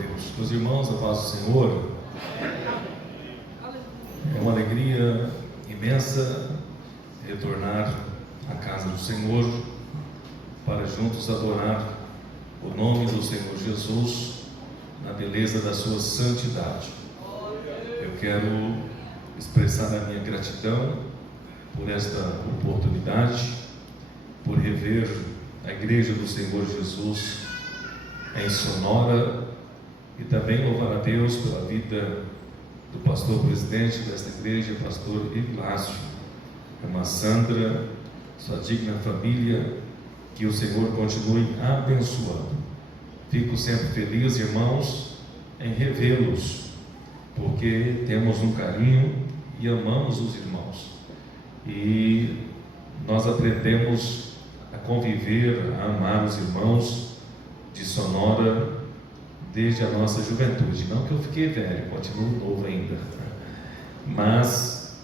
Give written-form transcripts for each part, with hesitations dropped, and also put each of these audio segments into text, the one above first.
Deus. Meus irmãos, a paz do Senhor. É uma alegria imensa retornar à casa do Senhor para juntos adorar o nome do Senhor Jesus na beleza da sua santidade. Eu quero expressar a minha gratidão por esta oportunidade, por rever a Igreja do Senhor Jesus em Sonora, e também louvar a Deus pela vida do pastor presidente desta igreja, pastor Evilásio, irmã Sandra, sua digna família, que o Senhor continue abençoando. Fico sempre feliz, irmãos, em revê-los, porque temos um carinho e amamos os irmãos, e nós aprendemos a conviver, a amar os irmãos de Sonora desde a nossa juventude. Não que eu fiquei velho, continuo novo ainda, mas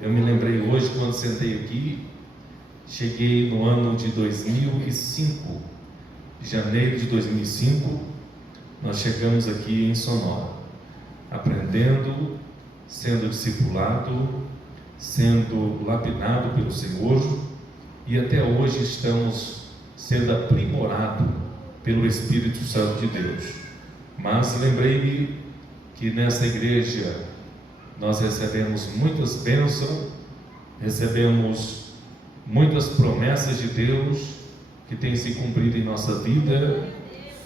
eu me lembrei hoje, quando sentei aqui, cheguei no ano de 2005, janeiro de 2005, nós chegamos aqui em Sonora, aprendendo, sendo discipulado, sendo lapidado pelo Senhor, e até hoje estamos sendo aprimorados pelo Espírito Santo de Deus. Mas lembrei-me que nessa igreja nós recebemos muitas bênçãos, recebemos muitas promessas de Deus que têm se cumprido em nossa vida,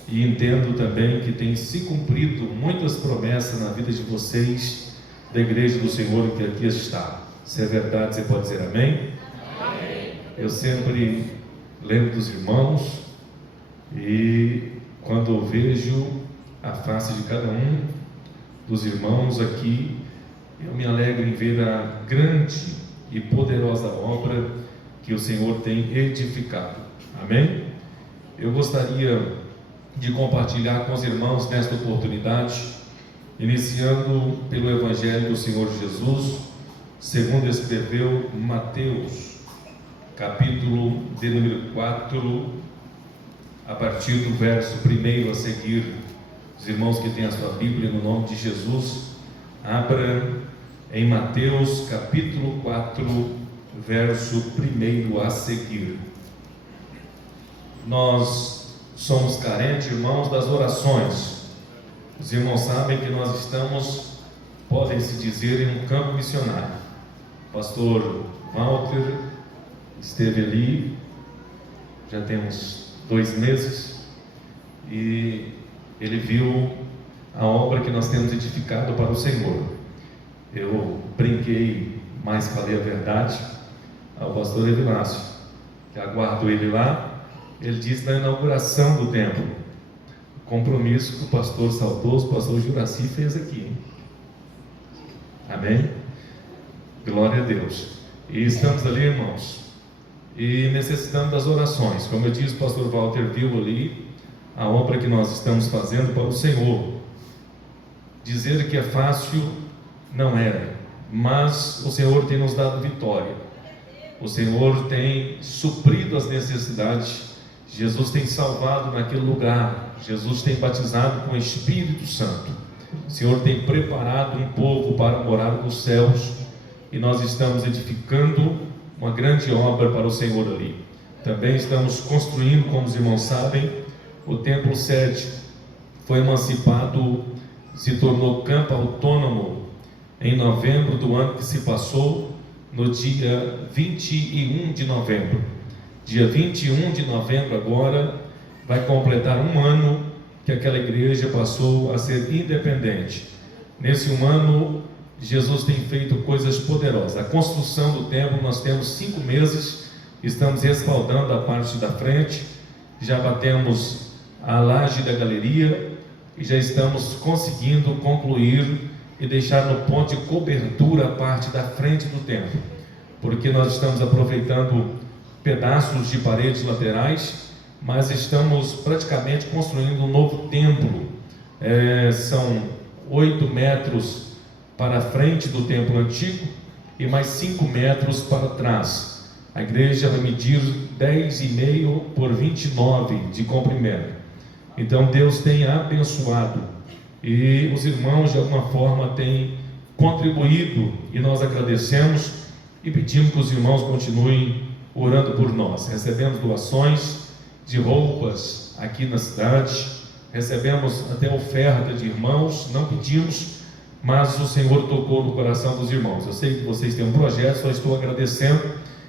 e entendo também que tem se cumprido muitas promessas na vida de vocês, da igreja do Senhor que aqui está. Se é verdade, você pode dizer amém? Amém. Eu sempre lembro dos irmãos, e quando eu vejo a face de cada um dos irmãos aqui, eu me alegro em ver a grande e poderosa obra que o Senhor tem edificado. Amém? Eu gostaria de compartilhar com os irmãos nesta oportunidade, iniciando pelo Evangelho do Senhor Jesus, segundo escreveu Mateus, capítulo de número 4, a partir do verso 1 a seguir. Os irmãos que têm a sua Bíblia, no nome de Jesus, abra em Mateus capítulo 4, verso 1 a seguir. Nós somos carentes, irmãos, das orações. Os irmãos sabem que nós estamos, podem-se dizer, em um campo missionário. O pastor Walter esteve ali, já tem uns 2 meses, e ele viu a obra que nós temos edificado para o Senhor. Eu brinquei, mas falei a verdade ao pastor Evilásio, que aguardo ele lá. Ele disse na inauguração do templo, compromisso que o pastor saudoso, o pastor Juraci, fez aqui, hein? Amém? Glória a Deus. E estamos ali, irmãos, e necessitamos das orações. Como eu disse, o pastor Walter viu ali a obra que nós estamos fazendo para o Senhor. Dizer que é fácil não é, mas o Senhor tem nos dado vitória. O Senhor tem suprido as necessidades. Jesus tem salvado naquele lugar. Jesus tem batizado com o Espírito Santo. O Senhor tem preparado um povo para morar nos céus, e nós estamos edificando uma grande obra para o Senhor ali. Também estamos construindo, como os irmãos sabem, o templo sede. Foi emancipado, se tornou campo autônomo em novembro do ano que se passou, no dia 21 de novembro. Dia 21 de novembro agora vai completar 1 ano que aquela igreja passou a ser independente. Nesse 1 ano, Jesus tem feito coisas poderosas. A construção do templo, nós temos 5 meses, estamos respaldando a parte da frente, já batemos a laje da galeria e já estamos conseguindo concluir e deixar no ponto de cobertura a parte da frente do templo, porque nós estamos aproveitando pedaços de paredes laterais, mas estamos praticamente construindo um novo templo. São 8 metros para a frente do templo antigo e mais 5 metros para trás. A igreja vai medir 10,5 por 29 de comprimento. Então Deus tem abençoado e os irmãos de alguma forma têm contribuído, e nós agradecemos e pedimos que os irmãos continuem orando por nós. Recebemos doações de roupas aqui na cidade, recebemos até oferta de irmãos, não pedimos, mas o Senhor tocou no coração dos irmãos. Eu sei que vocês têm um projeto, só estou agradecendo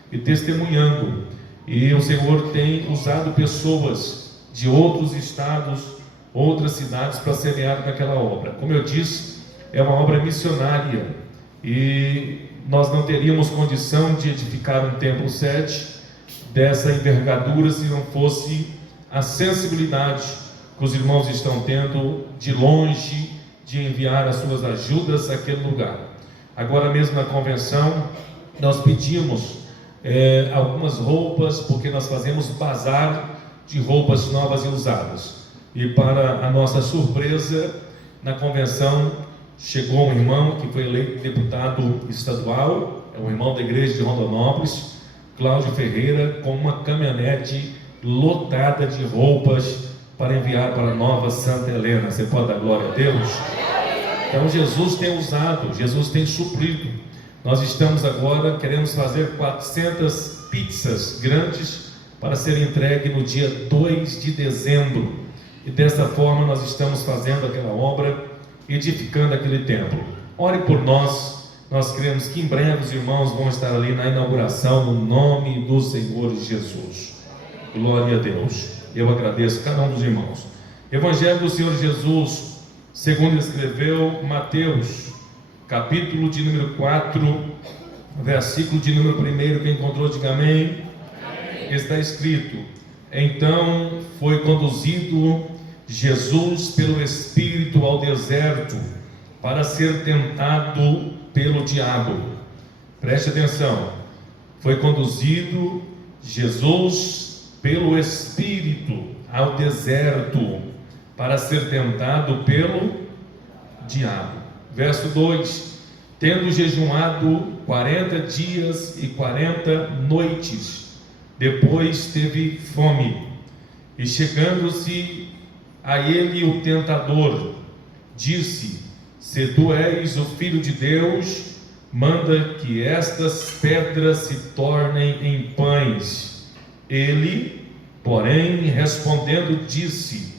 e testemunhando, e o Senhor tem usado pessoas de outros estados, outras cidades para semear naquela obra. Como eu disse, é uma obra missionária, e nós não teríamos condição de edificar um templo sede dessa envergadura se não fosse a sensibilidade que os irmãos estão tendo de longe de enviar as suas ajudas àquele lugar. Agora mesmo na convenção nós pedimos algumas roupas, porque nós fazemos bazar de roupas novas e usadas, e para a nossa surpresa, na convenção chegou um irmão que foi eleito deputado estadual, é um irmão da igreja de Rondonópolis, Cláudio Ferreira, com uma caminhonete lotada de roupas para enviar para a Nova Santa Helena. Você pode dar glória a Deus? Então Jesus tem usado, Jesus tem suprido. Nós estamos agora, queremos fazer 400 pizzas grandes para ser entregue no dia 2 de dezembro, e dessa forma nós estamos fazendo aquela obra, edificando aquele templo. Ore por nós, nós cremos que em breve os irmãos vão estar ali na inauguração, no nome do Senhor Jesus. Glória a Deus. Eu agradeço cada um dos irmãos. Evangelho do Senhor Jesus, segundo escreveu Mateus, capítulo de número 4, versículo de número 1, quem encontrou, diga amém. Está escrito: então foi conduzido Jesus pelo Espírito ao deserto para ser tentado pelo diabo. Preste atenção, foi conduzido Jesus pelo Espírito ao deserto para ser tentado pelo diabo. Verso 2: tendo jejuado 40 dias e 40 noites, depois teve fome, e chegando-se a ele o tentador, disse: se tu és o Filho de Deus, manda que estas pedras se tornem em pães. Ele, porém, respondendo, disse: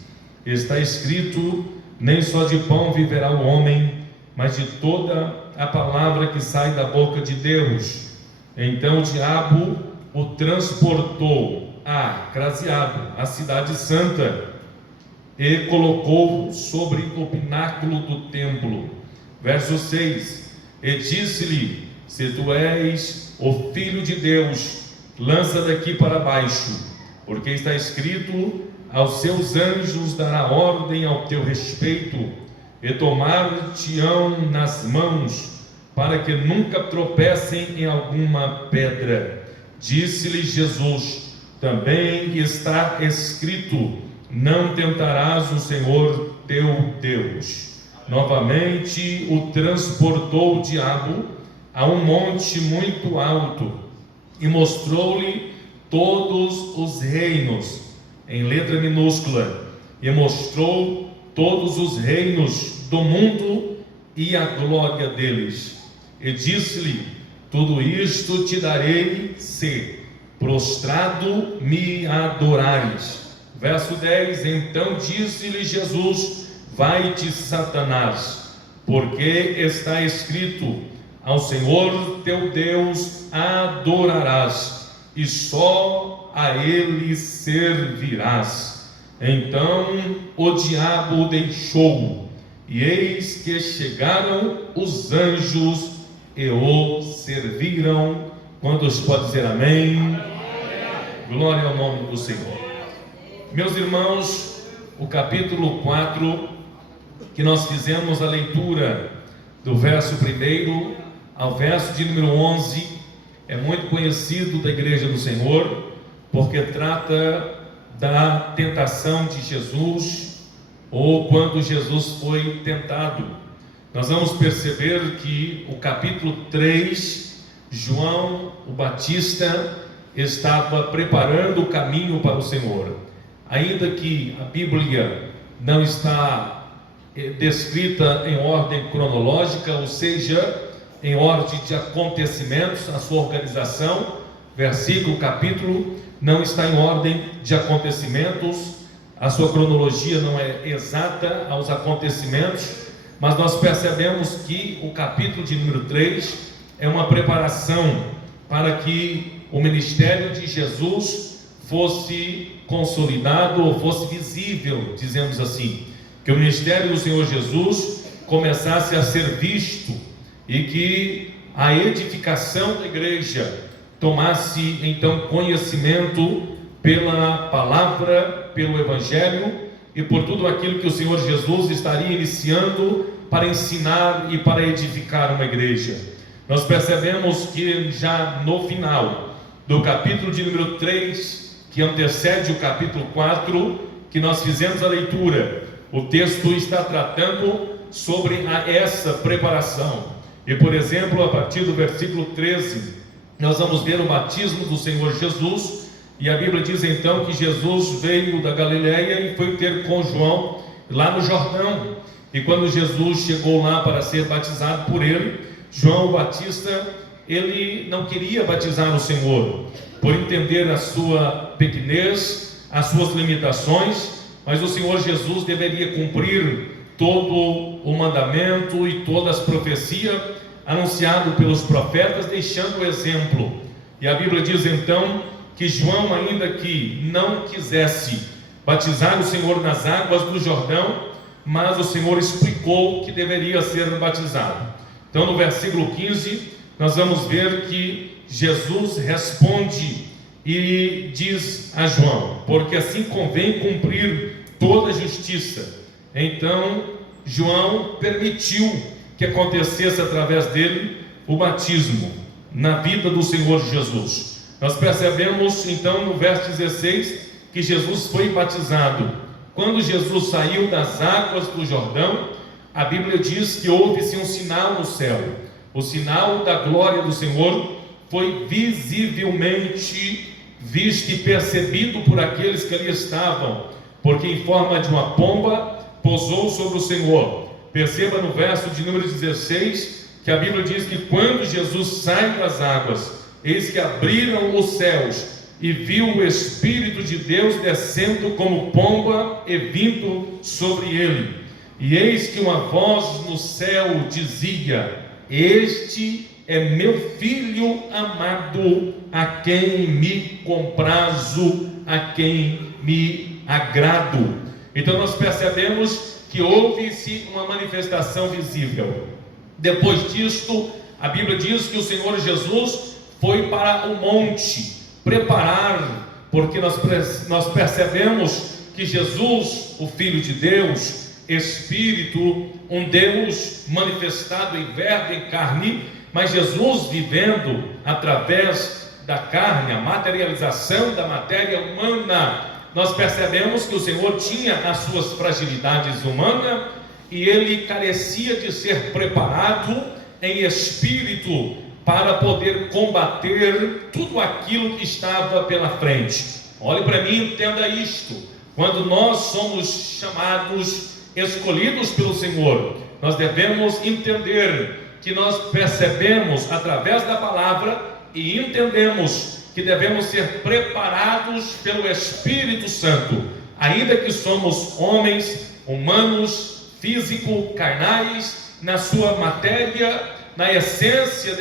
está escrito, nem só de pão viverá o homem, mas de toda a palavra que sai da boca de Deus. Então o diabo o transportou craseado, a cidade santa, e colocou sobre o pináculo do templo. Verso 6: e disse-lhe: se tu és o Filho de Deus, lança daqui para baixo, porque está escrito, aos seus anjos dará ordem ao teu respeito, e tomar-te-ão nas mãos, para que nunca tropecem em alguma pedra. Disse-lhe Jesus: também está escrito, não tentarás o Senhor teu Deus. Novamente o transportou o diabo a um monte muito alto, e mostrou-lhe todos os reinos, em letra minúscula, e mostrou todos os reinos do mundo e a glória deles, e disse-lhe: tudo isto te darei, se prostrado me adorares. Verso 10: então disse-lhe Jesus: vai-te, Satanás, porque está escrito, ao Senhor teu Deus adorarás, e só a Ele servirás. Então o diabo o deixou, e eis que chegaram os anjos e o serviram. Quantos podem dizer amém? Glória ao nome do Senhor. Meus irmãos, o capítulo 4, que nós fizemos a leitura do verso 1 ao verso de número 11, é muito conhecido da igreja do Senhor, porque trata da tentação de Jesus, ou quando Jesus foi tentado. Nós vamos perceber que o capítulo 3, João o Batista estava preparando o caminho para o Senhor. Ainda que a Bíblia não está descrita em ordem cronológica, ou seja, em ordem de acontecimentos, a sua organização, versículo, capítulo, não está em ordem de acontecimentos, a sua cronologia não é exata aos acontecimentos, mas nós percebemos que o capítulo de número 3 é uma preparação para que o ministério de Jesus fosse consolidado ou fosse visível, dizemos assim, que o ministério do Senhor Jesus começasse a ser visto e que a edificação da igreja tomasse então conhecimento pela palavra, pelo evangelho e por tudo aquilo que o Senhor Jesus estaria iniciando para ensinar e para edificar uma igreja. Nós percebemos que já no final do capítulo de número 3, que antecede o capítulo 4, que nós fizemos a leitura, o texto está tratando sobre essa preparação. E por exemplo, a partir do versículo 13, nós vamos ver o batismo do Senhor Jesus, e a Bíblia diz então que Jesus veio da Galileia e foi ter com João lá no Jordão. E quando Jesus chegou lá para ser batizado por ele, João Batista, ele não queria batizar o Senhor, por entender a sua pequenez, as suas limitações, mas o Senhor Jesus deveria cumprir todo o mandamento e todas as profecias anunciado pelos profetas, deixando o exemplo. E a Bíblia diz então que João, ainda que não quisesse batizar o Senhor nas águas do Jordão, mas o Senhor explicou que deveria ser batizado. Então no versículo 15 nós vamos ver que Jesus responde e diz a João: porque assim convém cumprir toda a justiça. Então João permitiu que acontecesse através dele o batismo na vida do Senhor Jesus. Nós percebemos então no verso 16 que Jesus foi batizado. Quando Jesus saiu das águas do Jordão, a Bíblia diz que houve-se um sinal no céu. O sinal da glória do Senhor foi visivelmente visto e percebido por aqueles que ali estavam, porque em forma de uma pomba pousou sobre o Senhor. Perceba no verso de número 16 que a Bíblia diz que quando Jesus sai das águas, eis que abriram os céus e viu o Espírito de Deus descendo como pomba e vindo sobre ele. E eis que uma voz no céu dizia: este é meu filho amado, a quem me comprazo, a quem me agrado. Então nós percebemos que houve-se uma manifestação visível. Depois disto, a Bíblia diz que o Senhor Jesus foi para o monte preparar, porque nós percebemos que Jesus, o Filho de Deus, Espírito, um Deus manifestado em verbo, em carne, mas Jesus vivendo através da carne, a materialização da matéria humana, nós percebemos que o Senhor tinha as suas fragilidades humanas e ele carecia de ser preparado em espírito para poder combater tudo aquilo que estava pela frente. Olhe para mim e entenda isto: quando nós somos chamados, escolhidos pelo Senhor, nós devemos entender que nós percebemos através da palavra e entendemos que devemos ser preparados pelo Espírito Santo, ainda que somos homens humanos, físico, carnais, na sua matéria, na essência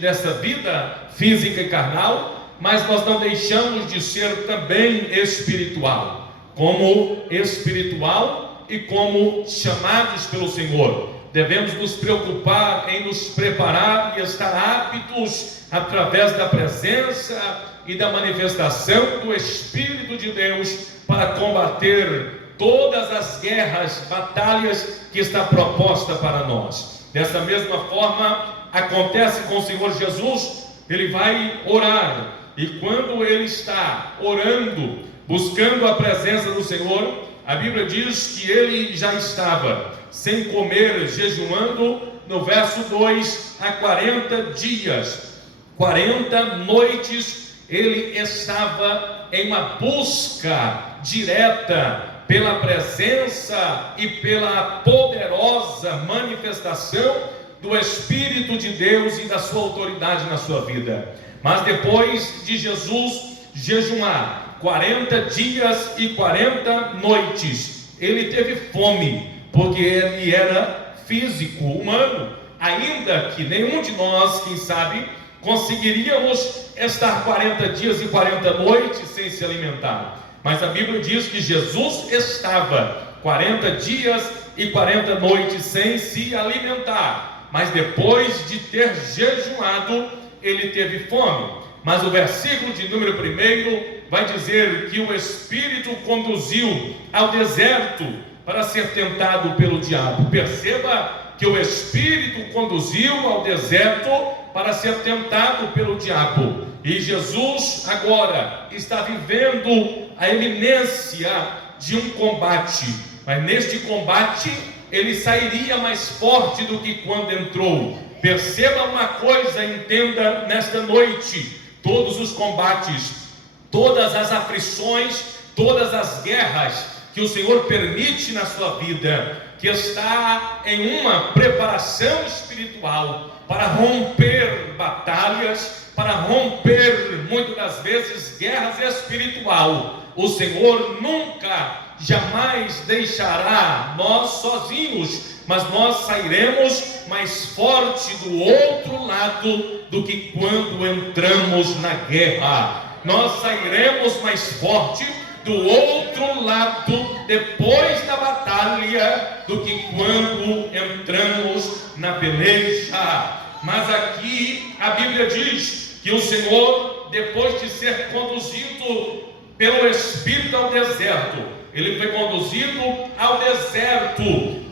dessa vida física e carnal, mas nós não deixamos de ser também espiritual, como espiritual e como chamados pelo Senhor. Devemos nos preocupar em nos preparar e estar aptos através da presença e da manifestação do Espírito de Deus para combater todas as guerras, batalhas que está proposta para nós. Dessa mesma forma acontece com o Senhor Jesus. Ele vai orar, e quando ele está orando, buscando a presença do Senhor, a Bíblia diz que ele já estava sem comer, jejuando, no verso 2, há 40 dias, 40 noites, ele estava em uma busca direta pela presença e pela poderosa manifestação do Espírito de Deus e da sua autoridade na sua vida. Mas depois de Jesus jejuar 40 dias e 40 noites, ele teve fome, porque ele era físico, humano, ainda que nenhum de nós, quem sabe, conseguiríamos estar 40 dias e 40 noites sem se alimentar. Mas a Bíblia diz que Jesus estava 40 dias e 40 noites sem se alimentar. Mas depois de ter jejuado, ele teve fome. Mas o versículo de número 1 vai dizer que o Espírito conduziu ao deserto para ser tentado pelo diabo. Perceba que o Espírito conduziu ao deserto para ser tentado pelo diabo. E Jesus agora está vivendo a iminência de um combate. Mas neste combate ele sairia mais forte do que quando entrou. Perceba uma coisa, entenda nesta noite: todos os combates, todas as aflições, todas as guerras que o Senhor permite na sua vida, que está em uma preparação espiritual para romper batalhas, para romper muitas das vezes guerras espirituais. O Senhor nunca, jamais deixará nós sozinhos, mas nós sairemos mais forte do outro lado do que quando entramos na guerra. Nós sairemos mais forte do outro lado depois da batalha do que quando entramos na peleja. Mas aqui a Bíblia diz que o Senhor, depois de ser conduzido pelo Espírito ao deserto, ele foi conduzido ao deserto.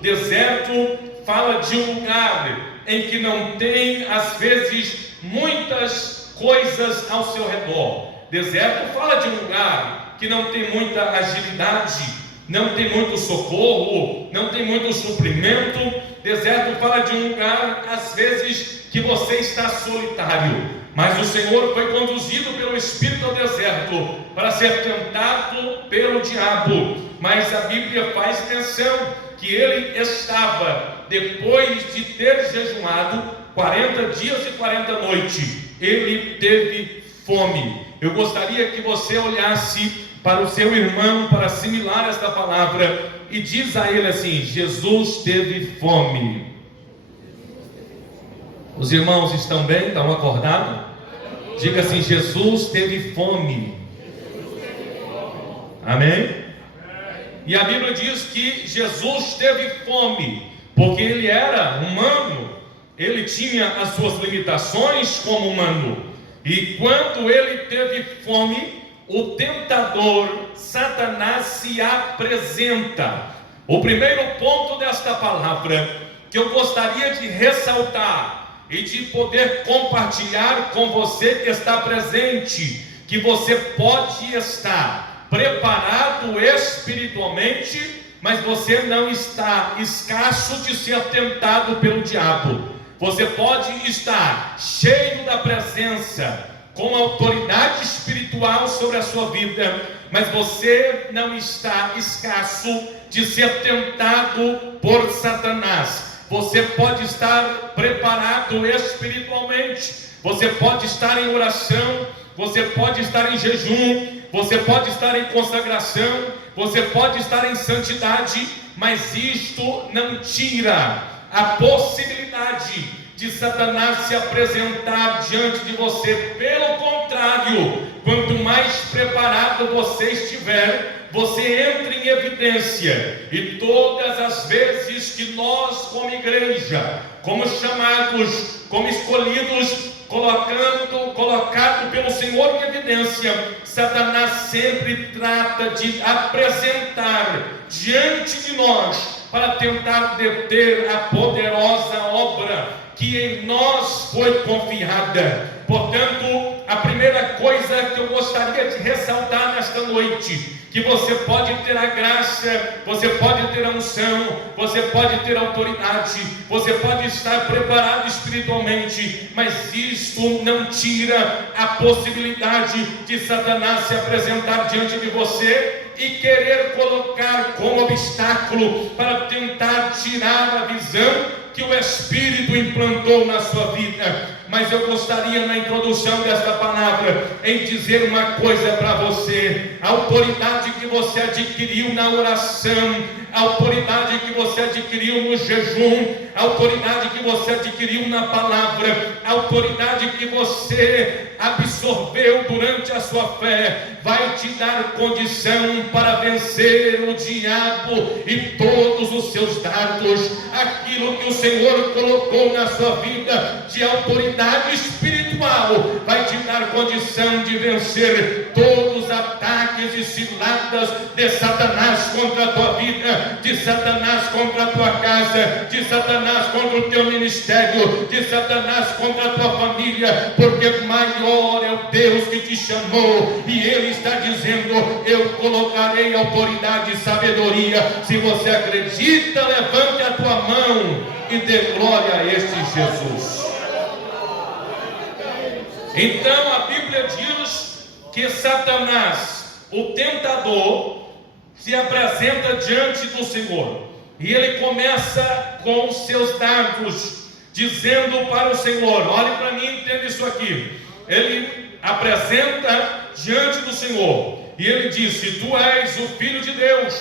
Deserto fala de um lugar em que não tem, às vezes, muitas coisas ao seu redor. Deserto fala de um lugar que não tem muita agilidade, não tem muito socorro, não tem muito suprimento. Deserto fala de um lugar, às vezes, que você está solitário. Mas o Senhor foi conduzido pelo Espírito ao deserto para ser tentado pelo diabo. Mas a Bíblia faz menção que ele estava, depois de ter jejuado 40 dias e 40 noites, ele teve fome. Eu gostaria que você olhasse para o seu irmão para assimilar esta palavra e diz a ele assim: Jesus teve fome. Os irmãos estão bem? Estão acordados? Diga assim: Jesus teve fome. Amém? E a Bíblia diz que Jesus teve fome porque ele era humano, ele tinha as suas limitações como humano. E quando ele teve fome, o tentador, Satanás, se apresenta. O primeiro ponto desta palavra que eu gostaria de ressaltar e de poder compartilhar com você que está presente, que você pode estar preparado espiritualmente, mas você não está escasso de ser tentado pelo diabo. Você pode estar cheio da presença, com autoridade espiritual sobre a sua vida, mas você não está escasso de ser tentado por Satanás. Você pode estar preparado espiritualmente, você pode estar em oração, você pode estar em jejum, você pode estar em consagração, você pode estar em santidade, mas isto não tira a possibilidade de Satanás se apresentar diante de você. Pelo contrário, quanto mais preparado você estiver, você entra em evidência. E todas as vezes que nós, como igreja, como chamados, como escolhidos, colocado pelo Senhor em evidência, Satanás sempre trata de apresentar diante de nós para tentar deter a poderosa obra que em nós foi confiada. Portanto, a primeira coisa que eu gostaria de ressaltar nesta noite, que você pode ter a graça, você pode ter a unção, você pode ter a autoridade, você pode estar preparado espiritualmente, mas isto não tira a possibilidade de Satanás se apresentar diante de você e querer colocar como obstáculo para tentar tirar a visão que o Espírito implantou na sua vida. Mas eu gostaria, na introdução desta palavra, em dizer uma coisa para você: a autoridade que você adquiriu na oração, a autoridade que você adquiriu no jejum, a autoridade que você adquiriu na palavra, a autoridade que você absorveu durante a sua fé, vai te dar condição para vencer o diabo e todos os seus dardos. Aquilo que o Senhor colocou na sua vida de autoridade espiritual vai te dar condição de vencer todos os ataques e ciladas de Satanás contra a tua vida, de Satanás contra a tua casa, de Satanás contra o teu ministério, de Satanás contra a tua família, porque maior é o Deus que te chamou, e Ele está dizendo: eu colocarei autoridade e sabedoria. Se você acredita, levante a tua mão e dê glória a este Jesus. Então a Bíblia diz que Satanás, o tentador, se apresenta diante do Senhor, e ele começa com os seus dardos, dizendo para o Senhor: olhe para mim, entenda isso aqui. Ele apresenta diante do Senhor, e ele disse: tu és o Filho de Deus,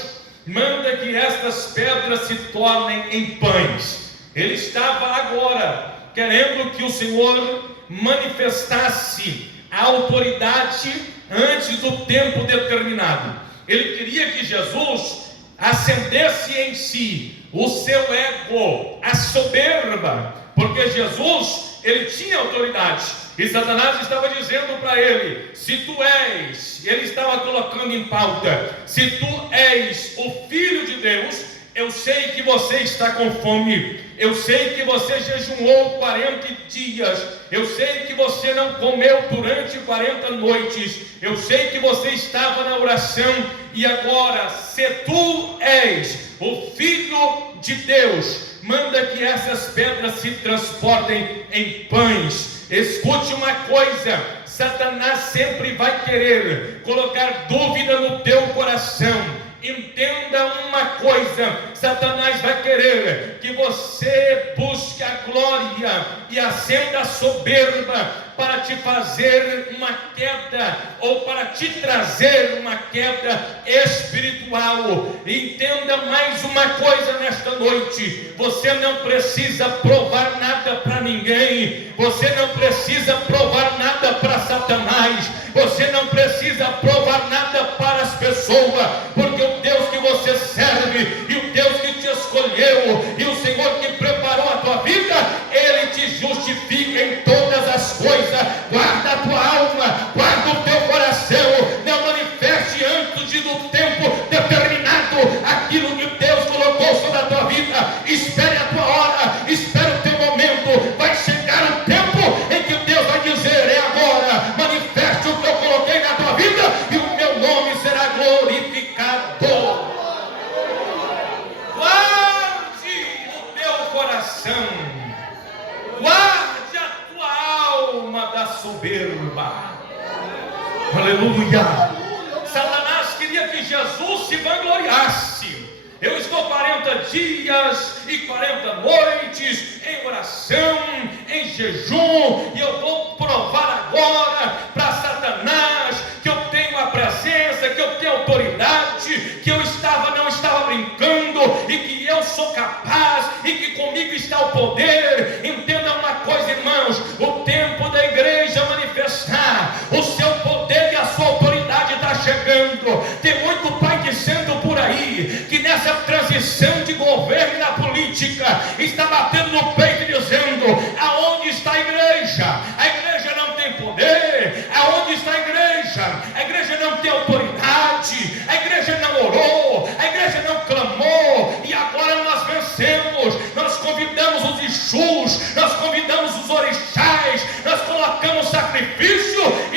manda que estas pedras se tornem em pães. Ele estava agora querendo que o Senhor manifestasse a autoridade antes do tempo determinado. Ele queria que Jesus acendesse em si o seu ego, a soberba, porque Jesus, ele tinha autoridade, e Satanás estava dizendo para ele: se tu és, ele estava colocando em pauta, se tu és o Filho de Deus, eu sei que você está com fome, eu sei que você jejuou 40 dias, eu sei que você não comeu durante 40 noites, eu sei que você estava na oração, e agora, se tu és o Filho de Deus, manda que essas pedras se transportem em pães. Escute uma coisa: Satanás sempre vai querer colocar dúvida no teu coração. Entenda uma coisa: Satanás vai querer que você busque a glória e acenda a soberba para te fazer uma queda, ou para te trazer uma queda espiritual. Entenda mais uma coisa nesta noite: você não precisa provar nada para ninguém, você não precisa provar nada para Satanás, você não precisa provar nada para as pessoas, porque o Deus que você serve, e o Deus que te escolheu, e o Senhor que preparou a tua vida, Ele te justifica em todas as coisas. Guarda a tua alma, guarda o teu coração, não manifeste antes do tempo determinado aquilo que Deus colocou sobre a tua vida. Espere a tua hora, espere o teu momento. Vai chegar o tempo em que Deus vai dizer: é agora, manifeste o que eu coloquei na tua vida, e o meu nome será glorificado. Guarde o teu coração, guarde a tua alma da soberba. Aleluia. Satanás queria que Jesus se vangloriasse. Eu estou 40 dias e 40 noites em oração, em jejum, e eu vou provar agora para Satanás que eu tenho a presença, que eu tenho autoridade, que eu não estava brincando, e que eu sou capaz, e que comigo está o poder. Entenda uma coisa, irmãos: o tempo da igreja manifestar o seu poder e a sua autoridade está chegando. Tem muito pai dizendo por aí que nessa transição de governo e na política está batendo no peito e dizendo: aonde está a igreja? A igreja não tem poder. Aonde está a igreja? A igreja não tem autoridade, a igreja não orou, a igreja não clamou, e agora nós vencemos. Nós convidamos os Exus, nós convidamos os orixás, nós colocamos sacrifício,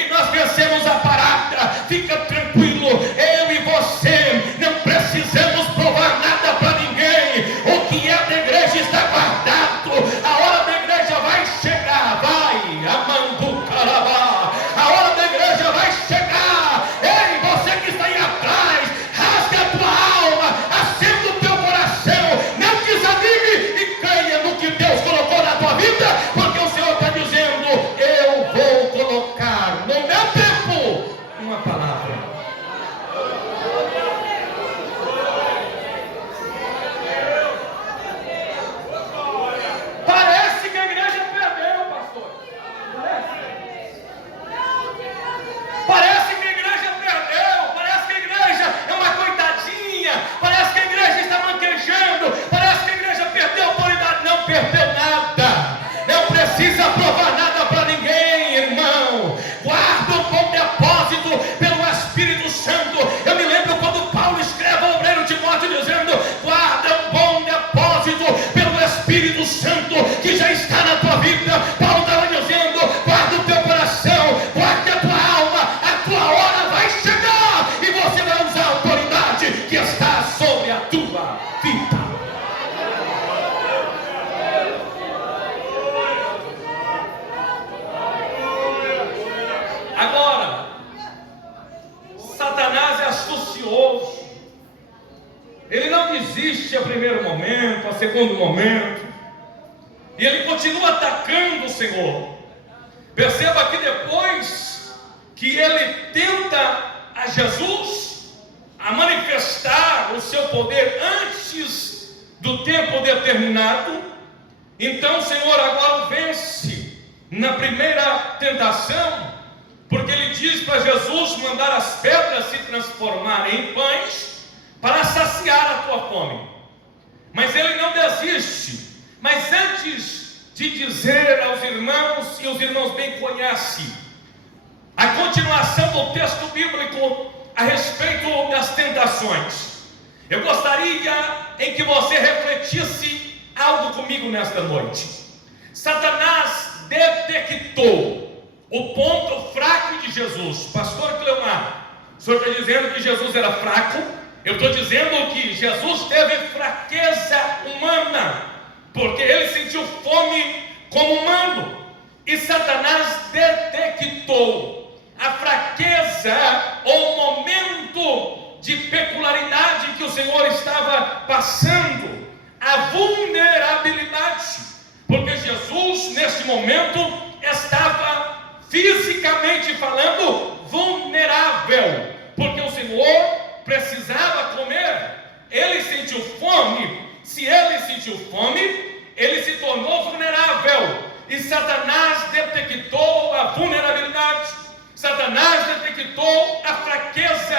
audacioso. Ele não desiste a primeiro momento, a segundo momento. E ele continua atacando o Senhor. Perceba que depois que ele tenta a Jesus a manifestar o seu poder antes do tempo determinado, então o Senhor agora o vence na primeira tentação, porque ele diz para Jesus mandar as pedras se transformarem em pães para saciar a tua fome. Mas ele não desiste. Mas antes de dizer aos irmãos, e os irmãos bem conhecem a continuação do texto bíblico a respeito das tentações, eu gostaria em que você refletisse algo comigo nesta noite. Satanás detectou o ponto fraco de Jesus. Pastor Cleomar, o senhor está dizendo que Jesus era fraco? Eu estou dizendo que Jesus teve fraqueza humana, porque ele sentiu fome como humano. E Satanás detectou a fraqueza ou momento de peculiaridade que o Senhor estava passando, a vulnerabilidade, porque Jesus neste momento estava fisicamente falando vulnerável, porque o Senhor precisava comer. Ele sentiu fome. Se ele sentiu fome, ele se tornou vulnerável. E Satanás detectou a vulnerabilidade. Satanás detectou a fraqueza.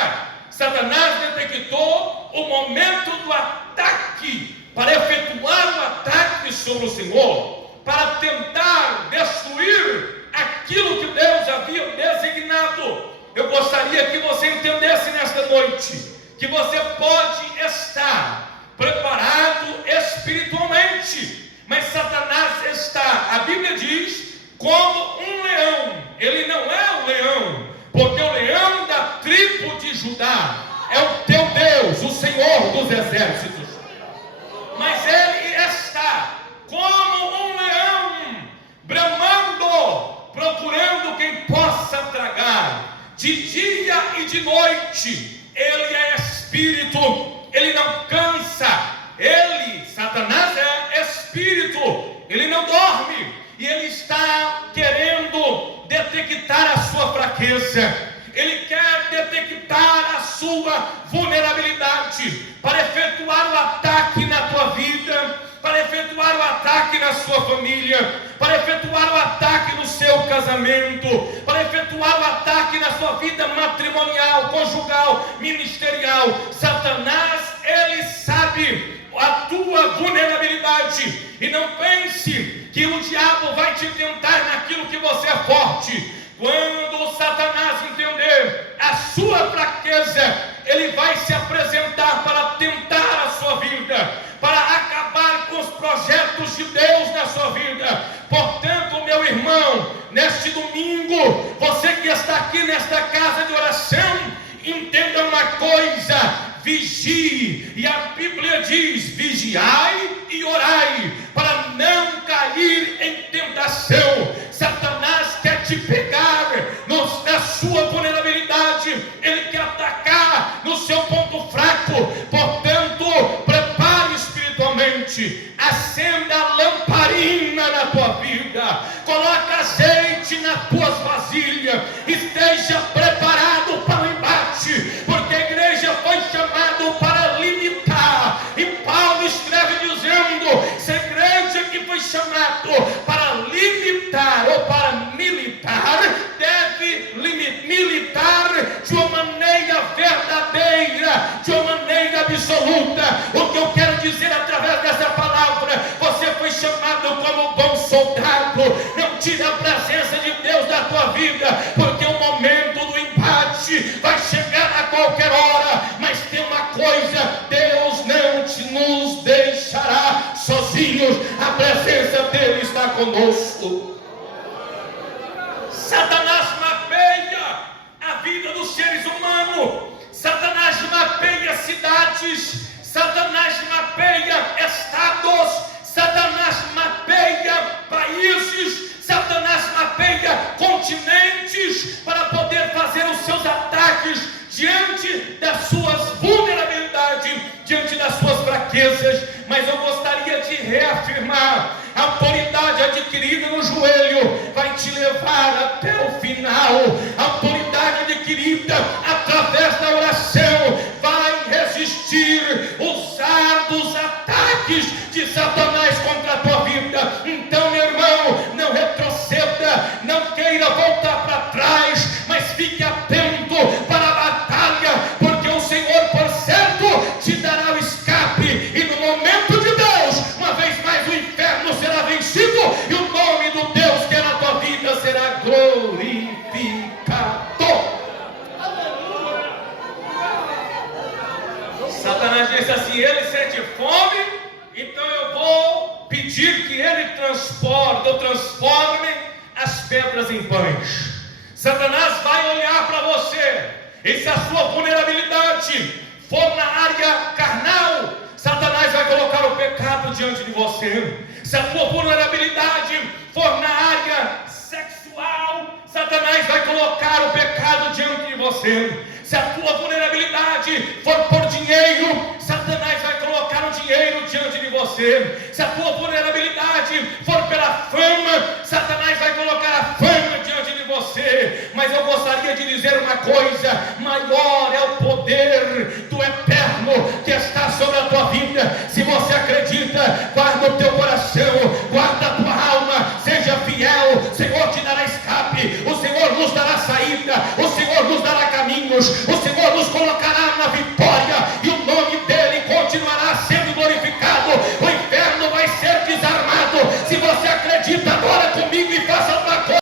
Satanás detectou o momento do ataque, para efetuar o ataque sobre o Senhor, para tentar destruir aquilo que Deus havia designado. Eu gostaria que você entendesse nesta noite que você pode estar preparado espiritualmente, mas Satanás está, a Bíblia diz, como um leão. Ele não é um leão, porque o leão da tribo de Judá é o teu Deus, o Senhor dos exércitos. Mas ele está como um leão, bramando, procurando quem possa tragar. De dia e de noite, ele é espírito, ele não cansa. Ele, Satanás, é espírito, ele não dorme, e ele está querendo detectar a sua fraqueza. Ele quer detectar a sua vulnerabilidade para efetuar o ataque na tua vida, para efetuar o ataque na sua família, para efetuar o ataque no seu casamento, para efetuar o ataque na sua vida matrimonial, conjugal, ministerial. Satanás, ele sabe a tua vulnerabilidade, e não pense que o diabo vai te tentar naquilo que você é forte. Quando Satanás entender a sua fraqueza, ele vai se apresentar para tentar a sua vida, para acabar com os projetos de Deus na sua vida. Portanto, meu irmão, neste domingo, você que está aqui nesta casa de oração, entenda uma coisa: vigie, e a Bíblia diz: vigiai e orai, para não cair em tentação. Satanás quer te pegar na sua vulnerabilidade, ele quer atacar no seu ponto fraco. Portanto, prepare espiritualmente, acenda a lamparina na tua vida, coloca azeite nas tuas vasilhas, esteja preparado para o embate, porque a igreja foi chamada para limitar. E Paulo escreve dizendo: se a igreja que foi chamada para limitar ou para militar, deve militar de uma maneira verdadeira, de uma maneira absoluta. O que eu quero dizer através dessa palavra: você foi chamado como bom soldado. Não tire a presença de Deus da tua vida, porque o momento do embate vai chegar a qualquer hora. Mas tem uma coisa: Deus não nos deixará sozinhos, a presença dele está conosco. Satanás mapeia a vida dos seres humanos, Satanás mapeia cidades, Satanás mapeia estados, Satanás mapeia países, Satanás mapeia continentes, para poder fazer os seus ataques diante das suas vulnerabilidades, diante das suas fraquezas. Mas eu gostaria de reafirmar: a autoridade adquirida no joelho vai te levar até o final. A autoridade adquirida através da oração vai resistir os árduos ataques de Satanás contra a tua vida. Então, meu irmão, não retroceda, não queira voltar para trás, mas fique atento para a batalha, porque o Senhor, por certo, te dará o escape, e no momento de Deus, uma vez mais o inferno será vencido, e o nome do Deus que é na tua vida será glorificado. Satanás disse assim: ele sente fome, então eu vou pedir que ele transforme as pedras em pães. Satanás vai olhar para você, e se a sua vulnerabilidade for na área carnal, Satanás vai colocar o pecado diante de você. Se a tua vulnerabilidade for na área sexual, Satanás vai colocar o pecado diante de você. Se a tua vulnerabilidade for por dinheiro, Satanás vai colocar o dinheiro diante de você. Se a tua vulnerabilidade for pela fama, Satanás vai colocar a fama diante de você. Mas eu gostaria de dizer uma coisa: maior é o poder do eterno que está sobre a tua vida. Se você acredita, guarda o teu coração, guarda a tua alma, seja fiel. O Senhor te dará escape, o Senhor nos dará saída, o Senhor nos dará caminhos, o Senhor nos colocará na vitória.